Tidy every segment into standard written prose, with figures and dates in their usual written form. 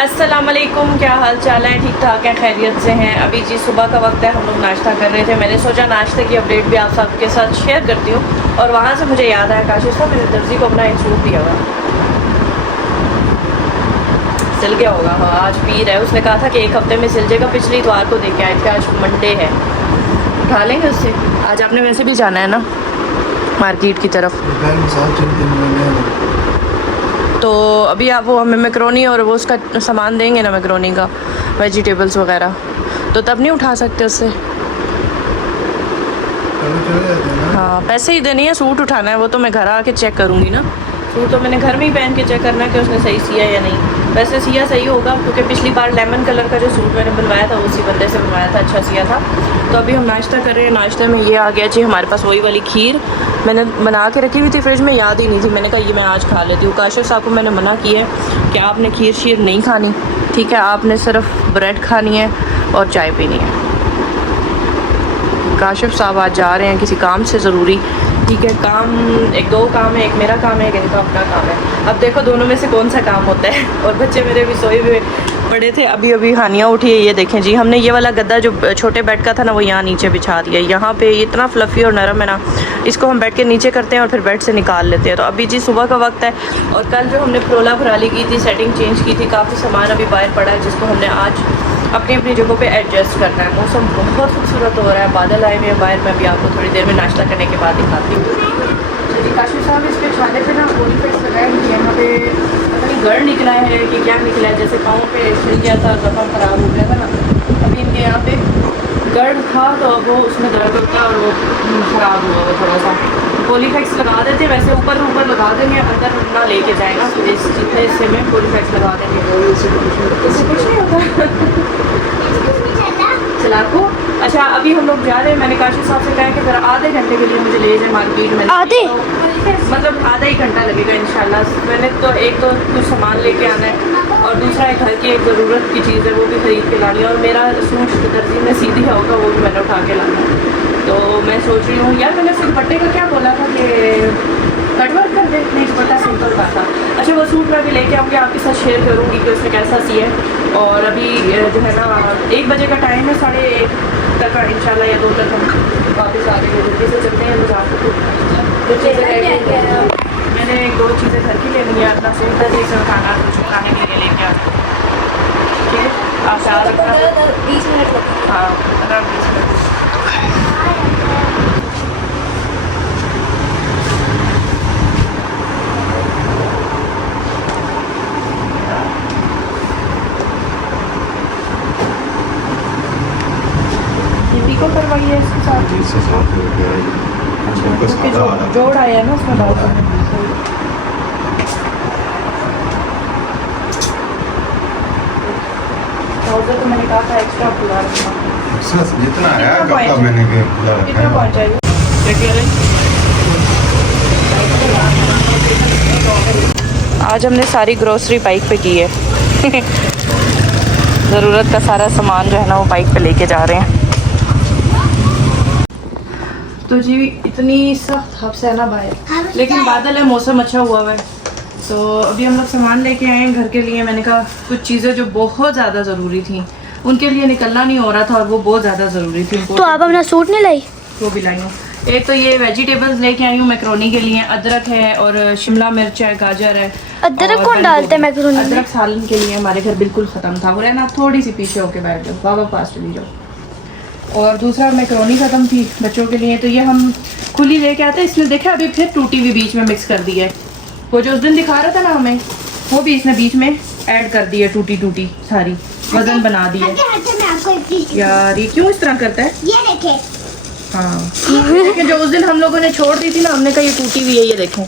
अस्सलाम वालेकुम, क्या हाल चाल है? ठीक ठाक है, खैरियत से हैं? अभी जी सुबह का वक्त है, हम लोग नाश्ता कर रहे थे। मैंने सोचा नाश्ते की अपडेट भी आप सबके साथ शेयर करती हूँ। और वहाँ से मुझे याद आया, काशिश साहब मेरे दर्जी को अपना एक सूट दिया हुआ, सिल गया होगा। हाँ, आज पीर है, उसने कहा था कि एक हफ्ते में सिल जाएगा। पिछली इतवार को देखे आए थे, आज मंडे है, उठा लेंगे उससे। आज आपने वैसे भी जाना है ना मार्केट की तरफ, तो अभी आप वो हमें मैक्रोनी और वो उसका सामान देंगे ना, मैक्रोनी का वेजिटेबल्स वगैरह, तो तब नहीं उठा सकते उससे? हाँ, पैसे ही देने हैं, सूट उठाना है वो तो मैं घर आके चेक करूँगी ना। सूट तो मैंने घर में ही पहन के चेक करना है कि उसने सही सिया या नहीं। वैसे सिया सही होगा, क्योंकि पिछली बार लेमन कलर का जो सूट मैंने बनवाया था उसी बंदे से बनवाया था, अच्छा सिया था। तो अभी हम नाश्ता कर रहे हैं। नाश्ते में ये आ गया जी हमारे पास वही वाली खीर, मैंने बना के रखी हुई थी फ्रिज में, याद ही नहीं थी। मैंने कहा ये मैं आज खा लेती हूँ। काशिफ साहब को मैंने मना किया है कि आपने खीर शीर नहीं खानी, ठीक है, आपने सिर्फ ब्रेड खानी है और चाय पीनी है। काशिफ साहब आज जा रहे हैं किसी काम से ज़रूरी, ठीक है। काम एक दो काम है, एक मेरा काम है, एक इनका अपना काम है। अब देखो दोनों में से कौन सा काम होता है। और बच्चे मेरे भी सोए हुए पड़े थे, अभी अभी हानिया उठी है। ये देखें जी, हमने ये वाला गद्दा जो छोटे बेड का था ना, वो यहाँ नीचे बिछा दिया। यहाँ पे इतना फ्लफ़ी और नरम है ना, इसको हम बेड के नीचे करते हैं और फिर बेड से निकाल लेते हैं। तो अभी जी सुबह का वक्त है, और कल जो हमने फरोला फराली की थी, सेटिंग चेंज की थी, काफ़ी सामान अभी बाहर पड़ा है, जिसको हमने आज अपनी अपनी जगहों पे एडजस्ट करना है। मौसम बहुत खूबसूरत हो रहा है, बादल आए हुए हैं बाहर। मैं भी आपको थोड़ी देर में नाश्ता करने के बाद दिखाती हूँ। जी काशिफ साहब, इस पे छाले पे ना पोलीफेक्स लगाए हुए हैं। यहाँ पे पता नहीं गड़ निकला है कि क्या निकला है, जैसे पाँव पे छिल गया था, जख्म खराब हो गया था ना, अभी इनके यहाँ पे गड़ था तो वो उसमें दर्द होता और वो ख़राब हुआ वो थोड़ा सा। पोलीफेक्स लगा देते, वैसे ऊपर लगा देंगे, अंदर ना लेके जाएगा, इस जितने हिस्से में पोलीफेक्स लगा देंगे, इससे कुछ नहीं होता। चलाको। अच्छा, अभी हम लोग जा रहे हैं। मैंने काशिफ साहब से कहा है कि ज़रा आधे घंटे के लिए मुझे ले जाए मार्केट में। आधे मतलब आधा ही घंटा लगेगा इंशाल्लाह। मैंने तो एक तो कुछ सामान लेके आना है, और दूसरा एक घर की एक ज़रूरत की चीज़ है, वो भी ख़रीद के लानी है। और मेरा सूट दर्जी में सीधी होगा, वो भी मैंने उठा के लाना है। तो मैं सोच रही हूँ यार, मैंने सिर्फ दुपट्टे का क्या बोला था कि कटवर्क कर दे, नहीं दुपट्टा सिंपल का था। अच्छा, वो सूट मैं भी लेके आऊँगी, आपके साथ शेयर करूँगी कि उसने कैसा सिया है। और अभी जो है ना 1 बजे का टाइम है, 1:30 तक इंशाल्लाह या 2 तक हम वापस आ रहे हैं। जल्दी से चलते हैं मुझे मैंने 1-2 चीज़ें घर की लेनी है, अपना सिंपल जैसे खाना कुछ खाने के लिए लेके आ, ठीक है। आप ख्याल रखना। 20 मिनट लगेंगे। हाँ, 15-20 मिनट। को करवाइए इसके साथ जोड़ आया ना उसमें बात करने। तो मैंने कहा था एक्स्ट्रा खुला जितना है कपड़ा मैंने कितना पहुँच चाहिए, क्या कह रहे हैं? आज हमने सारी ग्रोसरी बाइक पे की है। ज़रूरत का सारा सामान जो है ना वो बाइक पे लेके जा रहे हैं। तो जी इतनी सख्त हफ्स है ना बाहर, लेकिन बादल है, मौसम अच्छा हुआ है। तो अभी हम लोग सामान लेके आए हैं घर के लिए। मैंने कहा कुछ चीज़ें जो बहुत ज़्यादा ज़रूरी थी उनके लिए निकलना नहीं हो रहा था, और वो बहुत ज़्यादा ज़रूरी थी। तो आप अपना सूट नहीं लाई? वो भी लाई हूँ। एक तो ये वेजिटेबल्स लेके आई हूँ मैक्रोनी के लिए, अदरक है और शिमला मिर्च है, गाजर है। अदरक कौन डालते हैं मैक्रोनी में? अदरक सालन के लिए हमारे घर बिल्कुल ख़त्म था। वो रहना थोड़ी सी पीछे होके बैठ जाओ, बाबा पास चली जाओ। और दूसरा मैक्रोनी ख़त्म थी बच्चों के लिए, तो ये हम खुली लेके आते। इसने देखा अभी फिर टूटी हुई बीच में मिक्स कर दी है। वो जो उस दिन दिखा रहा था ना हमें, वो भी इसने बीच में ऐड कर दी है, टूटी टूटी सारी वजन बना दी है। यार ये क्यों इस तरह करता है? ये देखे। हाँ, लेकिन जो उस दिन हम लोगों ने छोड़ दी थी ना, हमने कहा ये टूटी हुई है, ये देखें,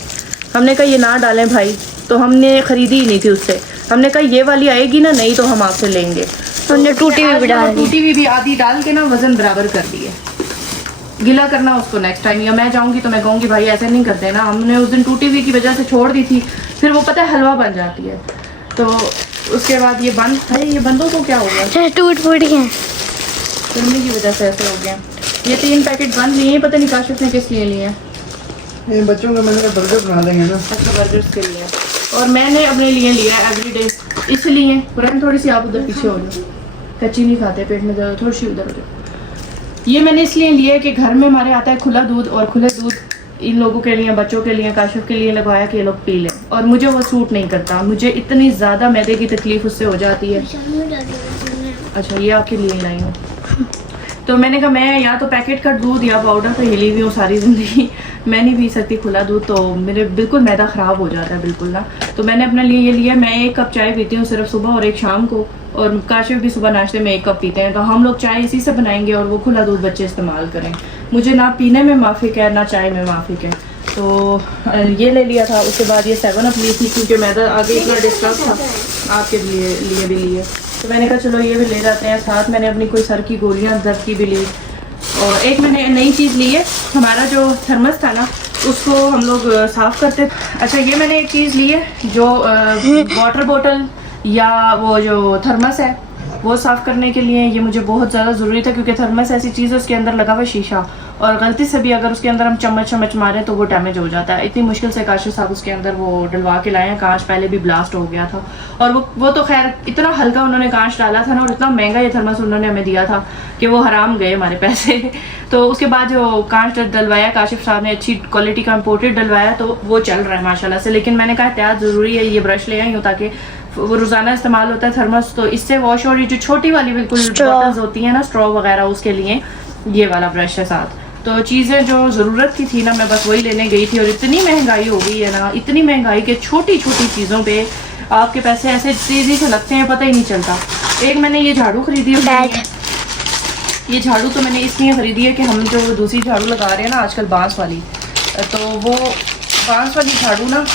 हमने कहा ये ना डालें भाई, तो हमने ख़रीदी ही नहीं थी उससे। हमने कहा ये वाली आएगी ना, नहीं तो हम आपसे लेंगे। हमने टूटी हुई भी डाल दी। टूटी हुई भी आधी डाल के ना वजन बराबर कर दिए। गिला करना उसको नेक्स्ट टाइम, या मैं जाऊंगी तो मैं कहूँगी भाई ऐसे नहीं करते ना, हमने उस दिन टूटी हुई की वजह से छोड़ दी थी, फिर वो पता है हलवा बन जाती है। तो उसके बाद ये बंद है, ये बंदों को क्या हो गया, टूट फूट गए, गर्मी की वजह से ऐसे हो गया। ये 3 पैकेट बंद लिए, पता नहीं काशिफ ने किस लिए लिए हैं। ये बच्चों का मैंने बर्गर बना देंगे ना। अच्छा, बर्गर्स के लिए। और मैंने अपने लिए लिया है एवरीडे, इसलिए पुरानी थोड़ी सी आप उधर पीछे हो जाओ, कच्ची नहीं खाते, पेट में दर्द, थोड़ी सी उधर हो जाओ। ये मैंने इसलिए लिया है कि घर में हमारे आता है खुला दूध, और खुले दूध इन लोगों के लिए, बच्चों के लिए, काशिफ के लिए लगवाया कि ये लोग पी लें, और मुझे वो सूट नहीं करता, मुझे इतनी ज़्यादा मैदे की तकलीफ उससे हो जाती है। अच्छा ये आपके लिए लाई हूँ। तो मैंने कहा मैं या तो पैकेट का दूध या पाउडर पे हिली हुई हूँ सारी ज़िंदगी, मैं नहीं पी सकती खुला दूध, तो मेरे बिल्कुल मैदा ख़राब हो जाता है बिल्कुल ना। तो मैंने अपने लिए ये लिया, मैं 1 कप चाय पीती हूँ सिर्फ सुबह और 1 शाम को, और काशिफ भी सुबह नाश्ते में 1 कप पीते हैं। तो हम लोग चाय इसी से बनाएंगे और वो खुला दूध बच्चे इस्तेमाल करें। मुझे ना पीने में माफिक है ना चाय में माफिक है। तो ये ले लिया था। उसके बाद ये 7 अप ली थी क्योंकि मैदा आगे इतना डिस्टर्ब था, आपके लिए भी लिए। तो मैंने कहा चलो ये भी ले जाते हैं साथ। मैंने अपनी कोई सर की गोलियां दर्द की भी ली, और एक मैंने नई चीज़ ली है, हमारा जो थर्मस था ना उसको हम लोग साफ़ करते। अच्छा ये मैंने एक चीज़ ली है जो वाटर बोतल या वो जो थर्मस है वो साफ़ करने के लिए, ये मुझे बहुत ज़्यादा ज़रूरी था क्योंकि थर्मस ऐसी चीज़ है उसके अंदर लगा हुआ शीशा, और गलती से भी अगर उसके अंदर हम चम्मच मारें तो वो डैमेज हो जाता है। इतनी मुश्किल से काशिफ साहब उसके अंदर वो डलवा के लाए हैं, कांच पहले भी ब्लास्ट हो गया था, और वो तो खैर इतना हल्का उन्होंने कांच डाला था ना, और इतना महंगा ये थर्मस उन्होंने हमें दिया था कि वो हराम गए हमारे पैसे। तो उसके बाद जो कांच डलवाया काशिफ साहब ने, अच्छी क्वालिटी का इम्पोर्टेड डलवाया, तो वो चल रहा है माशाल्लाह से। लेकिन मैंने कहा एहतियात ज़रूरी है, ये ब्रश ले आई हूँ ताकि वो रोज़ाना इस्तेमाल होता है थर्मस, तो इससे वॉश, और ये जो छोटी वाली बिल्कुल बॉटल्स होती हैं ना स्ट्रॉ वगैरह, उसके लिए ये वाला ब्रश है साथ। तो चीज़ें जो ज़रूरत की थी ना मैं बस वही लेने गई थी, और इतनी महंगाई हो गई है ना, इतनी महंगाई के छोटी छोटी चीज़ों पे आपके पैसे ऐसे तेज़ी से लगते हैं, पता ही नहीं चलता। एक मैंने ये झाड़ू खरीदी है, ये झाड़ू तो मैंने इसलिए ख़रीदी है कि हम जो दूसरी झाड़ू लगा रहे हैं ना आजकल बांस वाली, तो वो बांस वाली झाड़ू ना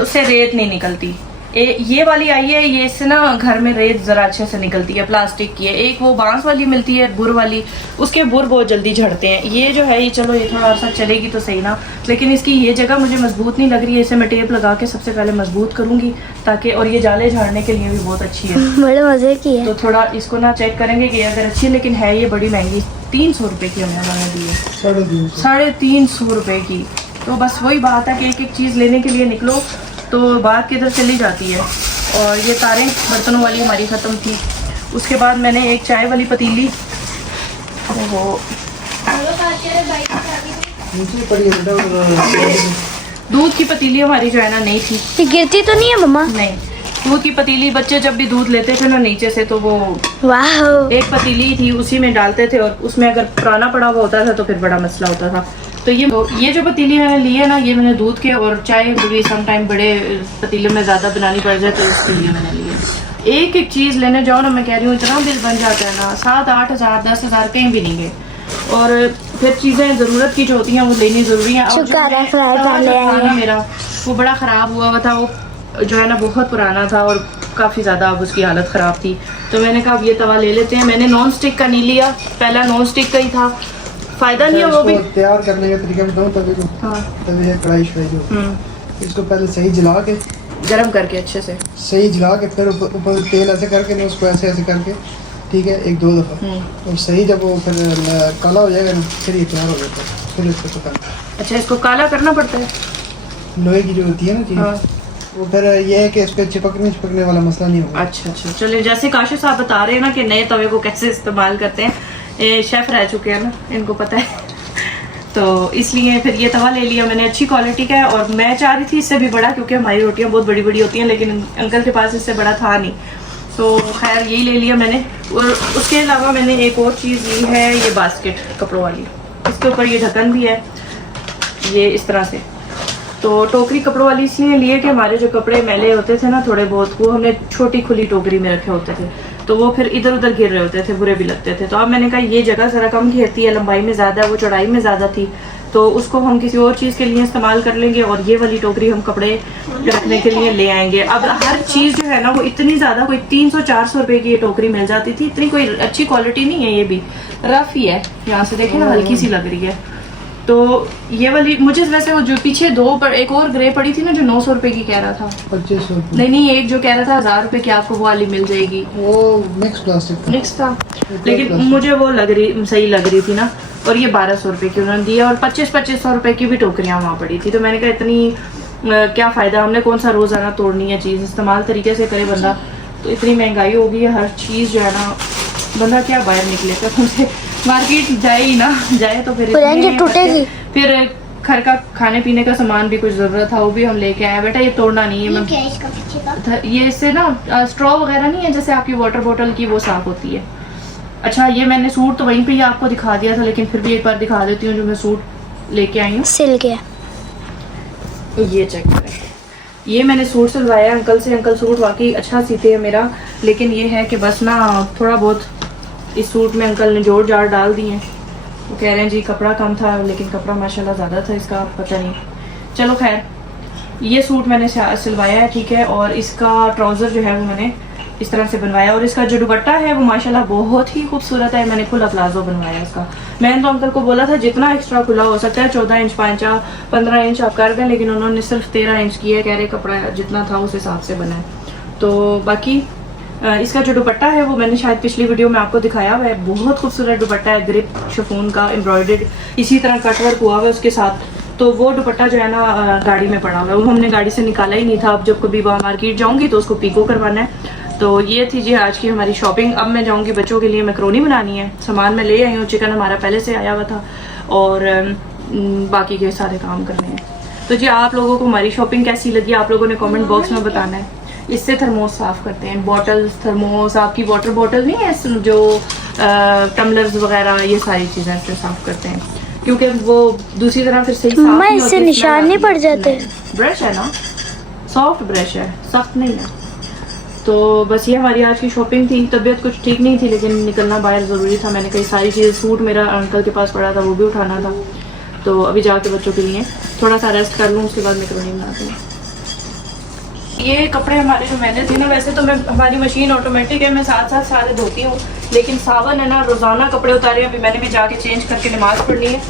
उससे रेत नहीं निकलती। ये वाली आई है, ये इससे ना घर में रेत ज़रा अच्छे से निकलती है, प्लास्टिक की है। एक वो बांस वाली मिलती है बुर वाली, उसके बुर बहुत जल्दी झड़ते हैं। ये जो है ये चलो ये थोड़ा सा चलेगी तो सही ना, लेकिन इसकी ये जगह मुझे मजबूत नहीं लग रही है, इसे मैं टेप लगा के सबसे पहले मजबूत करूँगी ताकि, और ये जाले झाड़ने के लिए भी बहुत अच्छी है, बड़े मजे की है। तो थोड़ा इसको ना चेक करेंगे कि अगर अच्छी है, लेकिन है ये बड़ी महंगी, 300 रुपये की हमें उन्होंने दी है, 350 रुपये की। तो बस वही बात है कि एक एक चीज़ लेने के लिए निकलो तो बात किधर चली जाती है। और ये तारें बर्तनों वाली हमारी ख़त्म थी। उसके बाद मैंने एक चाय वाली पतीली, वो दूध की पतीली हमारी जो है ना नहीं थी। ये गिरती तो नहीं है मम्मा? नहीं, दूध की पतीली बच्चे जब भी दूध लेते थे ना नीचे से, तो वो वाह, एक पतीली थी उसी में डालते थे, और उसमें अगर पुराना पड़ा हुआ होता था तो फिर बड़ा मसला होता था। तो ये जो पतीली मैंने ली है ना, ये मैंने दूध के, और चाय भी समटाइम बड़े पतीले में ज़्यादा बनानी पड़ जाए तो उसके लिए मैंने ली है। एक एक चीज़ लेने जाओ ना, मैं कह रही हूँ इतना बिल बन जाता है ना, 7-8 हज़ार 10 हज़ार कहीं भी नहीं गए। और फिर चीज़ें ज़रूरत की जो होती हैं वो लेनी ज़रूरी है। और जो मेरा वो बड़ा ख़राब हुआ हुआ था, वो जो है ना बहुत पुराना था और काफ़ी ज़्यादा अब उसकी हालत ख़राब थी। तो मैंने कहा अब ये तवा ले लेते हैं। मैंने नॉन स्टिक का नहीं लिया, पहला नॉन स्टिक का ही था, फ़ायदा नहीं है वो भी। तैयार करने का तरीका बताऊँ तवे को? हाँ, तवे है कढ़ाई शढ़ाई जो, इसको पहले सही जला के, गरम करके अच्छे से सही जला के, फिर ऊपर तेल ऐसे करके ना उसको ऐसे ऐसे करके, ठीक है, 1-2 दफ़ा, और सही जब वो फिर काला हो जाएगा ना, फिर ये तैयार हो जाता है, फिर इसको पकाना। अच्छा, इसको काला करना पड़ता है? लोहे की जो होती है ना चीज़, वो फिर ये है कि इस पर चिपकने वाला मसला नहीं होगा। अच्छा, चलिए, जैसे काशिफ साहब बता रहे हैं ना कि नए तवे को कैसे इस्तेमाल करते हैं, ये शेफ़ रह चुके हैं ना, इनको पता है। तो इसलिए फिर ये तवा ले लिया मैंने, अच्छी क्वालिटी का है। और मैं चाह रही थी इससे भी बड़ा, क्योंकि हमारी रोटियां बहुत बड़ी बड़ी होती हैं, लेकिन अंकल के पास इससे बड़ा था नहीं, तो खैर यही ले लिया मैंने। और उसके अलावा मैंने एक और चीज़ ली है, ये बास्केट कपड़ों वाली, इसके ऊपर ये ढक्कन भी है, ये इस तरह से। तो टोकरी कपड़ों वाली इसलिए लिए कि हमारे जो कपड़े मैले होते थे ना थोड़े बहुत, वो हमने छोटी खुली टोकरी में रखे होते थे, तो वो फिर इधर उधर गिर रहे होते थे, बुरे भी लगते थे। तो अब मैंने कहा ये जगह ज़रा कम घेरती है, लंबाई में ज़्यादा है, वो चौड़ाई में ज़्यादा थी, तो उसको हम किसी और चीज़ के लिए इस्तेमाल कर लेंगे, और ये वाली टोकरी हम कपड़े रखने के लिए ले आएंगे। अब हर चीज़ जो है ना वो इतनी ज़्यादा, कोई 300-400 रुपये की ये टोकरी मिल जाती थी, इतनी कोई अच्छी क्वालिटी नहीं है, ये भी रफ ही है, यहाँ से देखें ना हल्की सी लग रही है। तो ये वाली मुझे वैसे वो जो पीछे एक और ग्रे पड़ी थी ना जो 900 रुपये की कह रहा था, 2500 नहीं, एक जो कह रहा था 1000 रुपये की आपको वो वाली मिल जाएगी, वो मिक्स प्लास्टिक मिक्स था, लेकिन मुझे वो सही लग रही थी ना। और ये 1200 रुपये की उन्होंने दी है, और 2500 रुपये की भी टोकरियाँ वहाँ पड़ी थी। तो मैंने कहा इतनी क्या फ़ायदा, हमने कौन सा रोज़ाना तोड़नी है चीज़, इस्तेमाल तरीके से करे बंदा। तो इतनी महंगाई हो गई है हर चीज़ जो है ना, बंदा क्या बाहर निकले कसम से, मार्केट जाए ही ना जाए तो फिर ये टूटेगी। फिर घर का खाने पीने का सामान भी कुछ ज़रूरत था वो भी हम लेके आए। बेटा ये तोड़ना नहीं है, मैं क्या है इसका पीछे का? ये इससे ना स्ट्रॉ वगैरह नहीं है जैसे आपकी वाटर बोतल की, वो साफ़ होती है। अच्छा ये मैंने सूट तो वहीं पे ही आपको दिखा दिया था, लेकिन फिर भी एक बार दिखा देती हूँ जो मैं सूट लेके आई हूँ। सिल गया। ये चेक करें, ये मैंने सूट सिलवाया अंकल से। अंकल सूट वाकई अच्छा सीते हैं मेरा, लेकिन ये है कि बस ना थोड़ा बहुत इस सूट में अंकल ने जोड़ जाड़ डाल दिए हैं। वो कह रहे हैं जी कपड़ा कम था, लेकिन कपड़ा माशाल्लाह ज़्यादा था इसका, पता नहीं। चलो खैर, ये सूट मैंने सिलवाया है, ठीक है। और इसका ट्राउज़र जो है वो मैंने इस तरह से बनवाया, और इसका जो दुपट्टा है वो माशाल्लाह बहुत ही खूबसूरत है। मैंने खुला प्लाजो बनवाया इसका। मैंने तो अंकल को बोला था जितना एक्स्ट्रा खुला हो सकता है 14 इंच 15 इंच आप कर दें, लेकिन उन्होंने सिर्फ 13 इंच किया है। कह रहे कपड़ा जितना था उस हिसाब से बना है। तो बाकी इसका जो दुपट्टा है वो मैंने शायद पिछली वीडियो में आपको दिखाया हुआ है। बहुत खूबसूरत दुपट्टा है, ग्रिप शिफॉन का एम्ब्रॉयडर्ड, इसी तरह कटवर्क हुआ हुआ है उसके साथ। तो वो दुपट्टा जो है ना गाड़ी में पड़ा हुआ है, वो हमने गाड़ी से निकाला ही नहीं था। अब जब कभी वहाँ मार्केट जाऊँगी तो उसको पीको करवाना है। तो ये थी जी आज की हमारी शॉपिंग। अब मैं जाऊँगी बच्चों के लिए मैक्रोनी बनानी है। सामान मैं ले आई हूँ, चिकन हमारा पहले से आया हुआ था, और बाकी के सारे काम करने हैं। तो जी आप लोगों को हमारी शॉपिंग कैसी लगी आप लोगों ने कमेंट बॉक्स में बताना है। इससे थर्मोस साफ़ करते हैं, बॉटल्स, थर्मोस, आपकी वाटर बॉटल नहीं है जो टम्बलर्स वगैरह, ये सारी चीज़ें इससे साफ़ करते हैं, क्योंकि वो दूसरी तरह फिर सही साफ मम्मा नहीं इससे होती, निशान नहीं पड़ जाते। ब्रश है ना, सॉफ्ट ब्रश है, सख्त नहीं है। तो बस ये हमारी आज की शॉपिंग थी। तबीयत कुछ ठीक नहीं थी, लेकिन निकलना बाहर ज़रूरी था। मैंने कई सारी चीज़ें, सूट मेरा अंकल के पास पड़ा था वो भी उठाना था। तो अभी जाके बच्चों के लिए थोड़ा सा रेस्ट कर लूँ, उसके बाद मैक्रोनी बनाती हूँ। ये कपड़े हमारे जो मैंने थे ना, वैसे तो मैं हमारी मशीन ऑटोमेटिक है, मैं साथ साथ सारे धोती हूँ, लेकिन सावन है ना, रोज़ाना कपड़े उतारे हैं। अभी मैंने भी जाके चेंज करके नमाज़ पढ़नी है।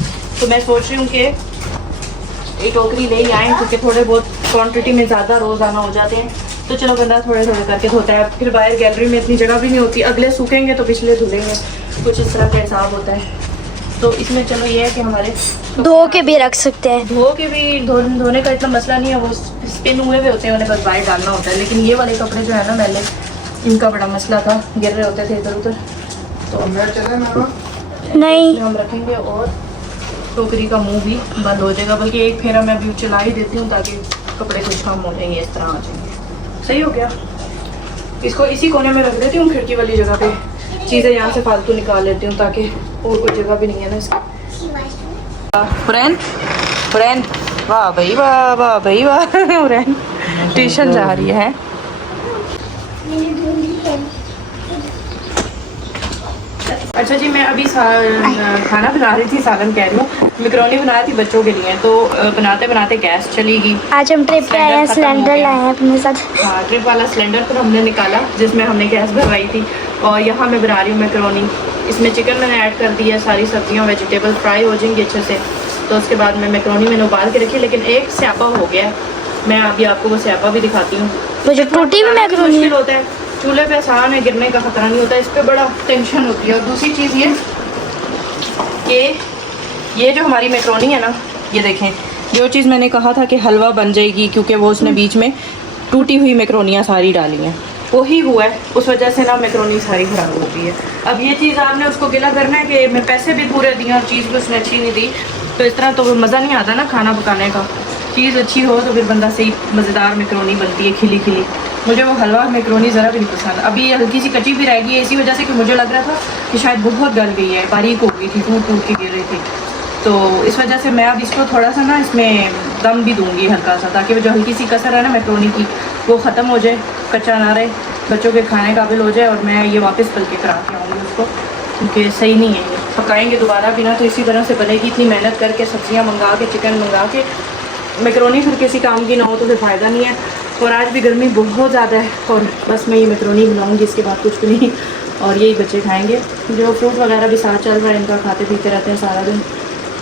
तो मैं सोच रही हूँ कि ये टोकरी ले ही आएँ, क्योंकि थोड़े बहुत क्वांटिटी में ज़्यादा रोज़ाना हो जाते हैं। तो चलो बंदा थोड़े थोड़े करके धोता है, फिर बाहर गैलरी में इतनी जगह भी नहीं होती। अगले सूखेंगे तो पिछले धुलेंगे, कुछ इस तरह का हिसाब होता है। तो इसमें चलो ये है कि हमारे धो के भी रख सकते हैं। धो के भी धोने का इतना मसला नहीं है, वो स्पिन हुए हुए होते हैं, उन्हें बस बाहर डालना होता है। लेकिन ये वाले कपड़े जो है ना मैले, इनका बड़ा मसला था, गिर रहे होते थे इधर उधर। तो नहीं हम रखेंगे और टोकरी का मुंह भी बंद हो जाएगा। बल्कि एक फेरा मैं अभी चला ही देती हूँ ताकि कपड़े कुछ कम हो जाएंगे, इस तरह आ जाएंगे। सही हो गया। इसको इसी कोने में रख देती हूँ, खिड़की वाली जगह पे। चीज़ें यहाँ से फालतू निकाल लेती हूँ ताकि और कोई जगह भी नहीं है ना इसकी। फ्रेंड वाह भाई वाह, वाह भाई वाह। फ्रेंड ट्यूशन जा रही है। अच्छा जी, मैं अभी खाना बना रही थी, सालन कह रही हूँ, मैक्रोनी बनाई थी बच्चों के लिए। तो बनाते बनाते गैस चली गई। आज हम ट्रिप पे आए हैं, सिलेंडर लाए हैं अपने साथ। हाँ, ट्रिप वाला सिलेंडर फिर हमने निकाला जिसमें हमने गैस भरवाई थी। और यहाँ मैं बना रही हूँ मैक्रोनी। इसमें चिकन मैंने ऐड कर दिया, सारी सब्जियाँ वेजिटेबल फ्राई हो जाएंगी अच्छे से। तो उसके बाद मैं मैक्रोनी मैंने उबाल के रखी, लेकिन एक स्यापा हो गया। मैं अभी आपको वो स्यापा भी दिखाती हूँ। मुझे टूटी भी मैक्रोनी मुश्किल होता है, चूल्हे पे आसान है, गिरने का खतरा नहीं होता, इस पर बड़ा टेंशन होती है। और दूसरी चीज़ ये कि ये जो हमारी मैक्रोनी है ना, ये देखें, जो चीज़ मैंने कहा था कि हलवा बन जाएगी, क्योंकि वो उसने बीच में टूटी हुई मैक्रोनियाँ सारी डाली हैं, वही हुआ है। उस वजह से ना मैक्रोनी सारी ख़राब हो गई है। अब ये चीज़ आपने उसको गिला करना है कि मैं पैसे भी पूरे दिए और चीज़ भी उसने अच्छी नहीं दी, तो इस तरह तो मज़ा नहीं आता ना खाना पकाने का। चीज़ अच्छी हो तो फिर बंदा सही मज़ेदार मैक्रोनी बनती है, खिली खिली। मुझे वो हलवा मैक्रोनी ज़रा भी नहीं पसंद। अभी हल्की सी कच्ची भी रह गई है, इसी वजह से कि मुझे लग रहा था कि शायद बहुत गल गई है, बारीक हो गई थी, टूट टूट के गिर रही थी। तो इस वजह से मैं अब इसको थोड़ा सा ना इसमें दम भी दूंगी हल्का सा, ताकि वो जो हल्की सी कसर है ना मैक्रोनी की, वो ख़त्म हो जाए, कच्चा ना रहे, बच्चों के खाने काबिल हो जाए। और मैं ये वापस पल के करा के आऊँगी उसको, क्योंकि सही नहीं है ये। पकाएँगे दोबारा भी ना तो इसी तरह से बनेगी। इतनी मेहनत करके सब्जियाँ मंगा के, चिकन मंगा के, मैक्रोनी फिर किसी काम की ना हो तो फिर फ़ायदा नहीं है। और आज भी गर्मी बहुत ज़्यादा है, और बस मैं ये मैक्रोनी बनाऊँगी, इसके बाद कुछ भी नहीं। और यही बच्चे खाएंगे। जो फ्रूट वगैरह भी साथ चल रहा है, इनका खाते पीते रहते हैं सारा दिन।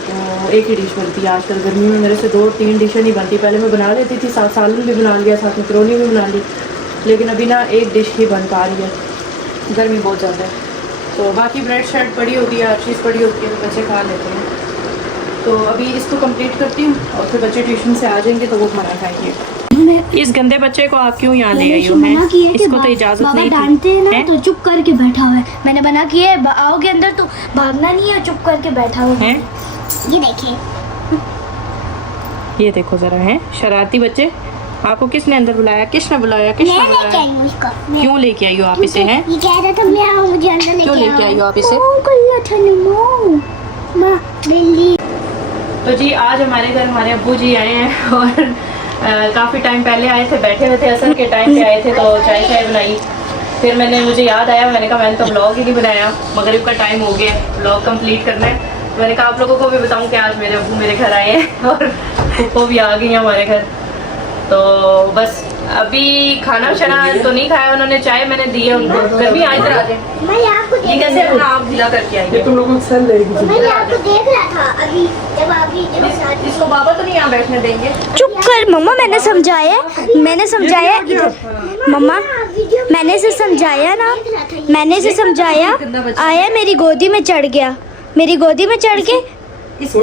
तो एक ही डिश बनती है आजकल गर्मी में, मेरे से 2-3 डिशें नहीं बनती। पहले मैं बना लेती थी, साथ सालन भी बना लिया, साथ मैक्रोनी भी बना ली, लेकिन अभी ना एक डिश ही बन पा रही है, गर्मी बहुत ज़्यादा है। तो बाकी ब्रेड शर्ट पड़ी होती है, हर चीज़ पड़ी होती है, तो बच्चे खा लेते हैं। तो अभी इसको कंप्लीट करती हूँ और फिर बच्चे ट्यूशन से आ जाएंगे तो वो खाना खाएंगे। इस गंदे बच्चे को आप क्यों यहाँ ले आई हो? मना किया कि इसको तो इजाजत बाबा नहीं डांटते हैं ना हैं? तो चुप करके बैठा हुआ है। मैंने मना किया है आओगे अंदर तो भागना नहीं है, चुप करके बैठा हुआ है। ये देखिए, ये देखो जरा है शरारती बच्चे। आपको किसने अंदर बुलाया? किसने बुलाया? किसने मैं लेके बुलाया? आई हूँ इसको। क्यों लेके आई हो आप इसे? हैं ये कह रहा था मैं आऊँ, मुझे अंदर लेके क्यों लेके आई हो आप इसे? अच्छा नहीं माँ बिल्ली। तो जी आज हमारे घर हमारे अब्बू जी आए हैं और काफ़ी टाइम पहले आए थे, बैठे हुए थे, असर के टाइम पे आए थे तो चाय बनाई। फिर मुझे याद आया, मैंने कहा मैंने तो ब्लॉग ही नहीं बनाया, मगरिब का टाइम हो गया, ब्लॉग कंप्लीट करना है। मैंने कहा आप लोगों को भी बताऊं कि आज मेरे अब्बू मेरे घर आए हैं और वो भी आ गई हैं हमारे घर। तो बस अभी खाना शाना तो नहीं खाया उन्होंने, चाय मैंने दी है उनको। गर्मी आज इधर आ जाए, मैं आपको ये कैसे अपना आप ढीला करके आई है? तुम लोगों को सर लेगी। मैं आपको देख रहा था अभी जब अभी इसको बाबा तो नहीं यहाँ बैठने देंगे। चुप कर मम्मा, मैंने समझाया इधर मम्मा, मैंने इसे समझाया ना, मैंने इसे समझाया, आया मेरी गोदी में चढ़ गया, मेरी गोदी में चढ़ के खुश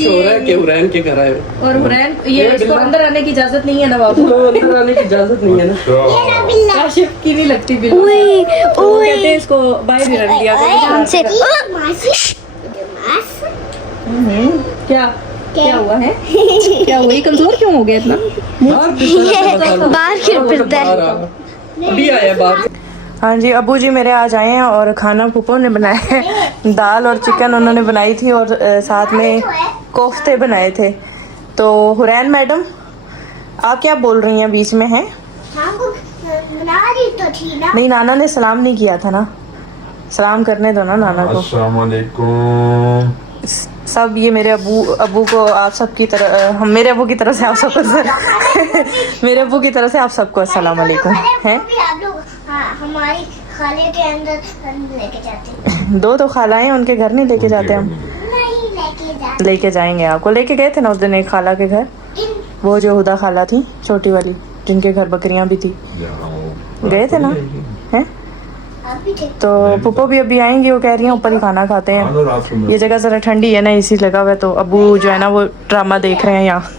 हो रहा है कि हुरैन के घर आए हो। और हुरैन ये इसको अंदर आने की इजाजत नहीं है ना बाबू? अंदर आने की इजाजत नहीं है ना। काशिफ की नहीं लगती बिल्कुल। ओए तो वो कहते हैं इसको बाहर ही रख दिया हमसे क्या क्या हुआ है? क्या हुआ? ये कमजोर क्यों हो गया इतना? बाहर क्यों फिरता है? अभी आया बाहर। हाँ जी, अब्बू जी मेरे आज आए हैं और खाना फूफो ने बनाया है। दाल और चिकन उन्होंने बनाई थी और साथ में कोफ्ते बनाए थे। तो हुरैन मैडम आप क्या बोल रही हैं बीच में? हैं नहीं, नाना ने सलाम नहीं किया था ना, सलाम करने दो ना नाना को। अस्सलाम वालेकुम। सब ये मेरे अब्बू को आप सबकी तरह, हम मेरे अब्बू की तरफ से आप सबको मेरे अब्बू की तरफ से आप सबको अस्सलाम वालेकुम। हैं हमारी खाले के अंदर लेके जाते हैं। दो तो खालाएं, उनके घर नहीं लेके जाते हम? नहीं लेके जाते। लेके जाएंगे, आपको लेके गए थे ना उस दिन एक खाला के घर, वो जो हुदा खाला थी छोटी वाली जिनके घर बकरियां भी थी, गए थे ना? हैं तो पुप्पो भी अभी आएंगी, वो कह रही हैं ऊपर ही खाना खाते हैं। ये जगह जरा ठंडी है ना, इसी लगा हुआ है, तो अब्बू जो है ना वो ड्रामा देख रहे हैं यहाँ।